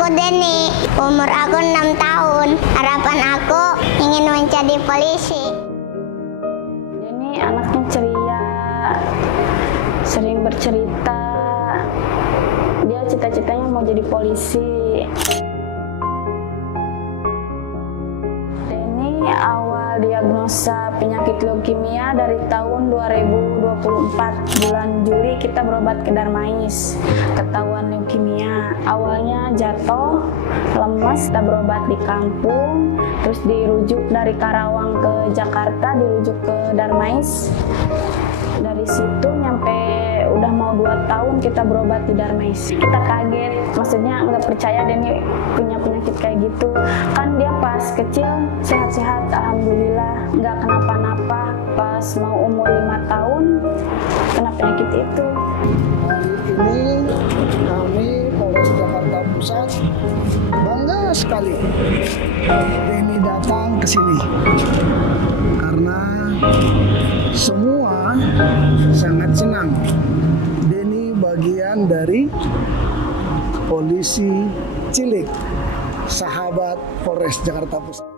Aku Denny, umur aku 6 tahun. Harapan aku ingin menjadi polisi. Denny anaknya ceria, sering bercerita. Dia cita-citanya mau jadi polisi. Denny awal diagnosa penyakit leukemia dari tahun 2024. Bulan Juli kita berobat ke Darmais, ketahuan leukemia. Awalnya jatuh, lemas, kita berobat di kampung, terus dirujuk dari Karawang ke Jakarta, dirujuk ke Darmais. Dari situ nyampe udah mau 2 tahun kita berobat di Darmais. Kita kaget, maksudnya nggak percaya Denny punya penyakit kayak gitu. Kan dia pas kecil sehat-sehat, alhamdulillah, nggak kenapa-napa. Pas mau umur 5 tahun, kena penyakit itu. Hari ini kami Polres Jakarta Pusat bangga sekali Denny datang ke sini karena semua sangat senang Denny bagian dari polisi cilik, sahabat Polres Jakarta Pusat.